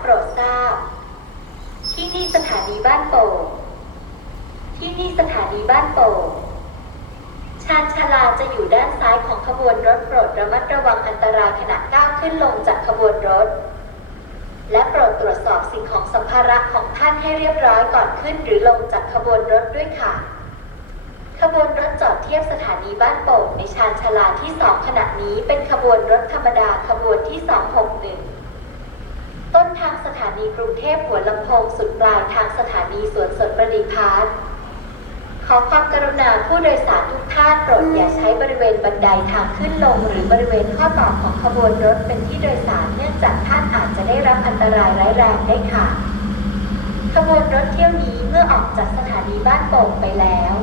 โปรดทราบ ที่นี่สถานีบ้านโป่งที่นี่สถานีบ้านโป่งชานชาลาจะอยู่ด้านซ้ายของขบวนรถโปรดระมัดระวังอันตรายขณะก้าวขึ้นลงจากขบวนรถ และโปรดตรวจสอบสิ่งของสัมภาระของท่านให้เรียบร้อยก่อนขึ้นหรือลงจากขบวนรถด้วยค่ะ ขบวนรถจอดเทียบสถานีบ้านโป่งในชานชาลาที่สองขณะนี้เป็นขบวนรถธรรมดาขบวนที่ 261 ต้นทางสถานีกรุงเทพหัวลำโพงสุดปลายทางสถานีสวนสดประดิพาร์คขอความกรุณาผู้โดยสารทุกท่านโปรดอย่าใช้บริเวณบันไดทางขึ้นลง หรือบริเวณข้อต่อของขบวนรถเป็นที่โดยสารเนื่องจากท่านอาจจะได้รับอันตรายร้ายแรงได้ค่ะ ขบวนรถเที่ยวนี้เมื่อออกจากสถานีบ้านโป่งไปแล้ว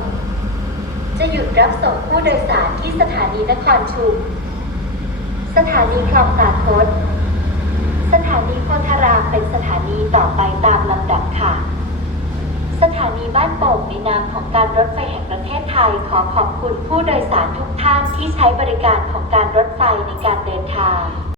จะหยุดรับส่งผู้โดยสารที่สถานีนครชุม สถานีคลองตาคด สถานีโพธารามเป็นสถานี ต่อไปตามลำดับค่ะ สถานีบ้านโป่งในนามของการรถไฟแห่งประเทศไทยขอขอบคุณผู้โดยสารทุกท่านที่ใช้บริการของการรถไฟในการเดินทาง